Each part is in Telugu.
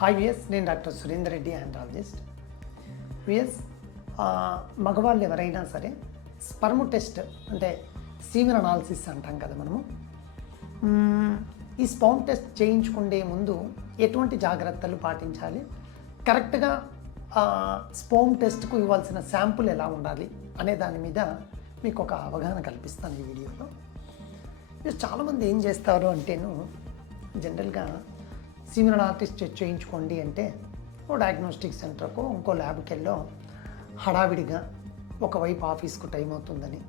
హాయ్ విఎస్ నేను doctor Surender Reddy andrologist VS మగవాళ్ళు ఎవరైనా సరే స్పర్మ్ టెస్ట్ అంటే సీమన్ అనాలిసిస్ అంటాం కదా మనము. ఈ స్పౌమ్ టెస్ట్ చేయించుకునే ముందు ఎటువంటి జాగ్రత్తలు పాటించాలి? కరెక్ట్గా స్పోమ్ టెస్ట్కు ఇవ్వాల్సిన శాంపుల్ ఎలా ఉండాలి అనే దాని మీద మీకు ఒక అవగాహన కల్పిస్తాను ఈ వీడియోలో. మీరు చాలామంది ఏం చేస్తారు అంటేను జనరల్గా సీమినల్ ఆర్టిస్ట్ చేయించుకోండి అంటే ఓ డయాగ్నోస్టిక్ సెంటర్కో ఇంకో ల్యాబ్కి వెళ్ళో హడావిడిగా ఒకవైపు ఆఫీస్కు టైం అవుతుందని.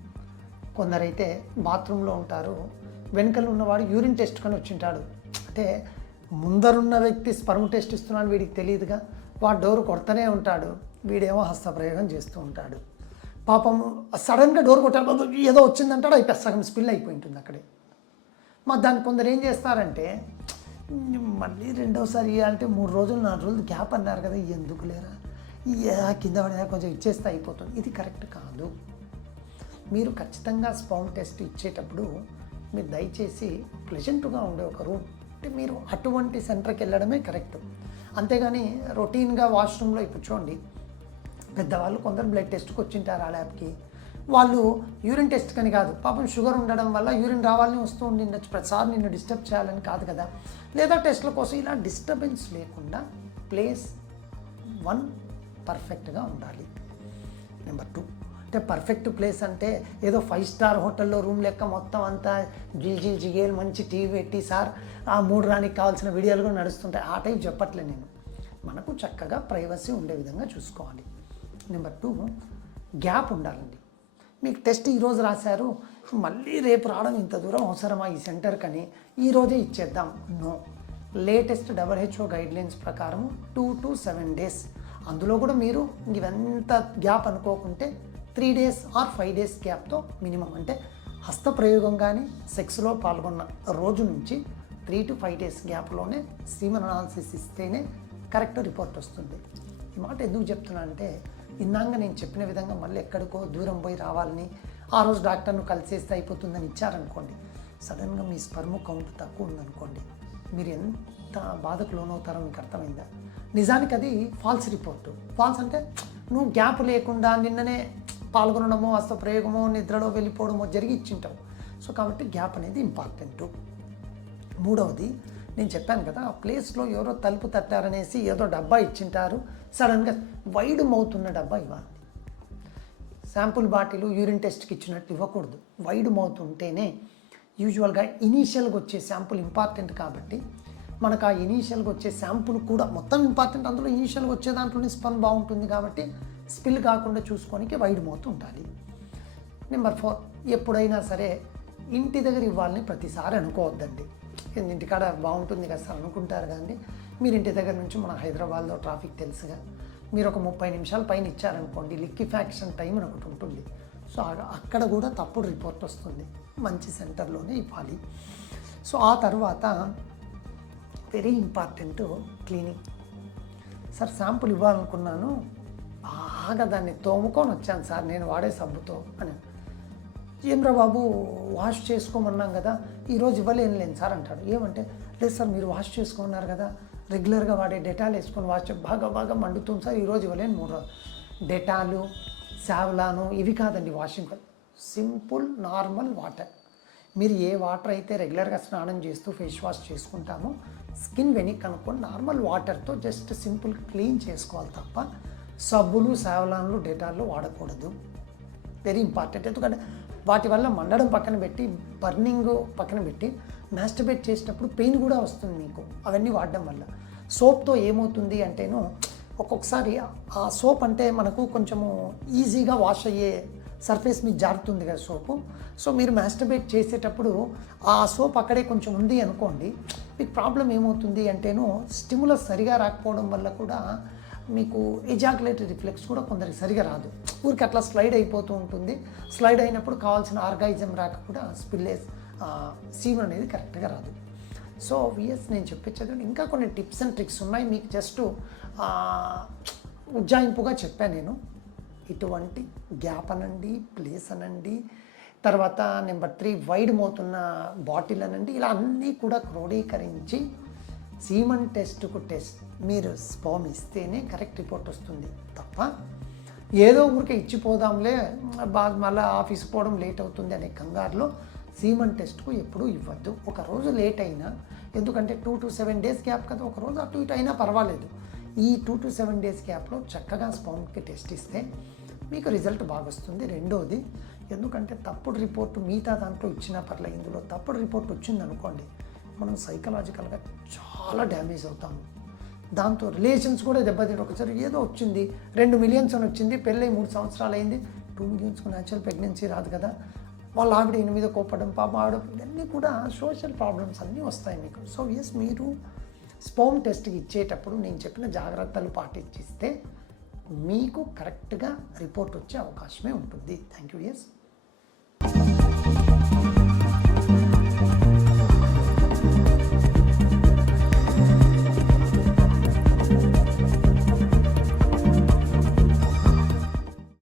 కొందరైతే బాత్రూంలో ఉంటారు వెనుకలు ఉన్నవాడు యూరిన్ టెస్ట్ కొని వచ్చింటాడు. అంటే ముందరున్న వ్యక్తి స్పర్మ్ టెస్ట్ ఇస్తున్నాడు వీడికి తెలియదుగా వాడు డోర్ కొడతనే ఉంటాడు వీడేమో హస్తప్రయోగం చేస్తూ ఉంటాడు. పాపం సడన్గా డోర్ కొట్టాడు ఏదో వచ్చిందంటాడు అది సగం స్పిల్ అయిపోయి ఉంటుంది అక్కడే. మా దాన్ని కొందరు ఏం చేస్తారంటే మళ్ళీ రెండోసారి ఇవ్వాలంటే మూడు రోజులు నాలుగు రోజులు గ్యాప్ అన్నారు కదా ఎందుకు లేరా? కింద పడినా కొంచెం ఇచ్చేస్తే అయిపోతుంది. ఇది కరెక్ట్ కాదు. మీరు ఖచ్చితంగా స్పౌమ్ టెస్ట్ ఇచ్చేటప్పుడు మీరు దయచేసి ప్లెజెంట్గా ఉండే ఒక రూమ్ అంటే మీరు అటువంటి సెంటర్కి వెళ్ళడమే కరెక్ట్. అంతేగాని రొటీన్గా వాష్రూమ్లో ఇప్పుడు చూడండి పెద్దవాళ్ళు కొందరు బ్లడ్ టెస్ట్కి వచ్చింటారు ఆ ల్యాబ్కి. వాళ్ళు యూరిన్ టెస్ట్ కని కాదు. పాపం షుగర్ ఉండడం వల్ల యూరిన్ రావాలని వస్తూ ఉండిండొచ్చు. ప్రతిసారి నిన్ను డిస్టర్బ్ చేయాలని కాదు కదా. లేదా టెస్ట్ల కోసం ఇలా డిస్టర్బెన్స్ లేకుండా ప్లేస్ వన్ పర్ఫెక్ట్గా ఉండాలి. Number two. అంటే పర్ఫెక్ట్ ప్లేస్ అంటే ఏదో ఫైవ్ స్టార్ హోటల్లో రూమ్ లెక్క మొత్తం అంతా జిల్ జిల్ జిగేలు మంచి టీవీ పెట్టి సార్ ఆ మూడు రానికి కావాల్సిన వీడియోలు కూడా నడుస్తుంటాయి. ఆ టైప్ చెప్పట్లే నేను. మనకు చక్కగా ప్రైవసీ ఉండే విధంగా చూసుకోవాలి. Number two. గ్యాప్ ఉండాలండి. మీకు టెస్ట్ ఈరోజు రాశారు. మళ్ళీ రేపు రావడం ఇంత దూరం అవసరమా ఈ సెంటర్ కని ఈరోజే ఇచ్చేద్దాం. నో. లేటెస్ట్ డబ్ల్యూహెచ్ఓ గైడ్లైన్స్ ప్రకారం టూ టు సెవెన్ డేస్. అందులో కూడా మీరు ఇవెంత gap అనుకోకుంటే three days or five days గ్యాప్తో minimum. అంటే హస్తప్రయోగం కానీ సెక్స్లో పాల్గొన్న రోజు నుంచి త్రీ టు ఫైవ్ డేస్ గ్యాప్లోనే సీమన్ అనాలిసిస్ ఇస్తేనే కరెక్ట్ రిపోర్ట్ వస్తుంది. ఈ మాట ఎందుకు చెప్తున్నా అంటే ఇందాక నేను చెప్పిన విధంగా మళ్ళీ ఎక్కడికో దూరం పోయి రావాలని ఆ రోజు డాక్టర్ను కలిసేస్తే అయిపోతుందని ఇచ్చారనుకోండి. సడన్గా మీ స్పర్మ్ కౌంట్ తక్కువ ఉందనుకోండి. మీరు ఎంత బాధకు లోనవుతారో మీకు అర్థమైందా? నిజానికి అది ఫాల్స్ రిపోర్టు. ఫాల్స్ అంటే నువ్వు గ్యాప్ లేకుండా నిన్ననే పాల్గొనడమో అస్త ప్రయోగమో నిద్రలో వెళ్ళిపోవడమో జరిగి ఇచ్చింటావు. సో కాబట్టి గ్యాప్ అనేది ఇంపార్టెంట్. మూడవది నేను చెప్పాను కదా ఆ ప్లేస్లో ఎవరో తలుపు తట్టారనేసి ఏదో డబ్బా ఇచ్చింటారు. సడన్గా వైడ్ మౌత్ ఉన్న డబ్బా ఇవ్వాలి. శాంపుల్ బాటిల్ యూరిన్ టెస్ట్కి ఇచ్చినట్టు ఇవ్వకూడదు. వైడ్ మౌత్ ఉంటేనే యూజువల్గా ఇనీషియల్గా వచ్చే శాంపుల్ ఇంపార్టెంట్ కాబట్టి మనకు ఆ ఇనీషియల్గా వచ్చే శాంపుల్ కూడా మొత్తం ఇంపార్టెంట్ అందులో ఇనీషియల్గా వచ్చే దాంట్లోనే స్పన్ బాగుంటుంది కాబట్టి స్పిల్ కాకుండా చూసుకోనికి వైడ్ మౌత్ ఉండాలి. నెంబర్ ఫోర్ ఎప్పుడైనా సరే ఇంటి దగ్గర ఇవ్వాలని ప్రతిసారి అనుకోవద్దండి. ఇంటికాడ బాగుంటుంది కదా సార్ అనుకుంటారు కానీ మీరు ఇంటి దగ్గర నుంచి మన హైదరాబాద్లో ట్రాఫిక్ తెలుసుగా మీరు ఒక ముప్పై నిమిషాల పైన ఇచ్చారనుకోండి లిక్విఫాక్షన్ టైం అని ఒకటి ఉంటుంది. సో అక్కడ కూడా తప్పుడు రిపోర్ట్ వస్తుంది మంచి సెంటర్లోనే ఇవ్వాలి. సో ఆ తర్వాత very important cleaning. Sir sample ఇవ్వాలనుకున్నాను బాగా దాన్ని తోముకొని వచ్చాను సార్ నేను వాడే సబ్బుతో అని. ఏమ్రా బాబు వాష్ చేసుకోమన్నాం కదా ఈరోజు ఇవ్వలేను లేను సార్ అంటాడు. ఏమంటే లేదు సార్ మీరు వాష్ చేసుకున్నారు కదా రెగ్యులర్గా వాడే డెటాల్ వేసుకొని వాష్ బాగా బాగా మండుతుంది సార్ ఈరోజు ఇవ్వలేను మూడు రోజులు. డెటాలు శావలాను ఇవి కాదండి వాషింగ్ సింపుల్ నార్మల్ వాటర్. మీరు ఏ వాటర్ అయితే రెగ్యులర్గా స్నానం చేస్తూ ఫేస్ వాష్ చేసుకుంటామో స్కిన్ వెనక్కి కనుక్కొని నార్మల్ వాటర్తో జస్ట్ సింపుల్ క్లీన్ చేసుకోవాలి తప్ప సబ్బులు శావలాన్లు డెటాల్లో వాడకూడదు. Very important. ఎందుకంటే వాటి వల్ల మండడం పక్కన పెట్టి బర్నింగ్ పక్కన పెట్టి మాస్టర్బేట్ చేసేటప్పుడు పెయిన్ కూడా వస్తుంది మీకు అవన్నీ వాడడం వల్ల. సోప్తో ఏమవుతుంది అంటేను ఒక్కొక్కసారి ఆ సోప్ అంటే మనకు కొంచెము ఈజీగా వాష్ అయ్యే సర్ఫేస్ మీద జారుతుంది కదా సోపు. సో మీరు మాస్టర్బేట్ చేసేటప్పుడు ఆ సోప్ అక్కడే కొంచెం ఉంది అనుకోండి మీకు ప్రాబ్లం ఏమవుతుంది అంటేను స్టిములస్ సరిగా రాకపోవడం వల్ల కూడా మీకు ఎజాకులేటరీ రిఫ్లెక్స్ కూడా కొందరికి సరిగా రాదు. ఊరికి అట్లా స్లైడ్ అయిపోతూ ఉంటుంది. స్లైడ్ అయినప్పుడు కావాల్సిన ఆర్గాయిజం రాక కూడా స్పిల్లేస్ సీమ్ అనేది కరెక్ట్గా రాదు. సో విఎస్ నేను చెప్పేది ఇంకా కొన్ని టిప్స్ అండ్ ట్రిక్స్ ఉన్నాయి. మీకు జస్ట్ ఉజ్జాయింపుగా చెప్పాను నేను. ఇటువంటి గ్యాప్ అనండి ప్లేస్ అనండి. తర్వాత నెంబర్ త్రీ వైడ్ మోతున్న బాటిల్ అనండి. ఇలా అన్నీ కూడా క్రోడీకరించి సీమన్ టెస్ట్కు టెస్ట్ మీరు స్పామ్ ఇస్తేనే కరెక్ట్ రిపోర్ట్ వస్తుంది. తప్ప ఏదో ఊరికే ఇచ్చిపోదాంలే బాగా మళ్ళీ ఆఫీస్ పోవడం లేట్ అవుతుంది అనే కంగారులో సీమన్ టెస్ట్కు ఎప్పుడూ ఇవ్వద్దు. ఒక రోజు లేట్ అయినా ఎందుకంటే two to seven days gap కదా ఒక రోజు అటు ఇటు అయినా పర్వాలేదు. ఈ టూ టు సెవెన్ డేస్ గ్యాప్లో చక్కగా స్పామ్కి టెస్ట్ ఇస్తే మీకు రిజల్ట్ బాగా వస్తుంది. రెండోది ఎందుకంటే తప్పుడు రిపోర్ట్ మిగతా దాంట్లో ఇచ్చినా పర్లేదు ఇందులో తప్పుడు రిపోర్ట్ వచ్చింది అనుకోండి మనం సైకలాజికల్గా చాలా డ్యామేజ్ అవుతాము. దాంతో రిలేషన్స్ కూడా దెబ్బతింటే ఒకసారి ఏదో వచ్చింది రెండు మిలియన్స్ అని వచ్చింది పెళ్ళై మూడు సంవత్సరాలు అయింది టూ మిలియన్స్కు న్యాచురల్ ప్రెగ్నెన్సీ రాదు కదా. వాళ్ళ ఆవిడ ఈయన మీద కోపడం పాప ఆవిడ ఇవన్నీ కూడా సోషల్ ప్రాబ్లమ్స్ అన్నీ వస్తాయి మీకు. సో ఎస్ మీరు స్పోమ్ టెస్ట్కి ఇచ్చేటప్పుడు నేను చెప్పిన జాగ్రత్తలు పాటించిస్తే మీకు కరెక్ట్గా రిపోర్ట్ వచ్చే అవకాశమే ఉంటుంది. Thank you yes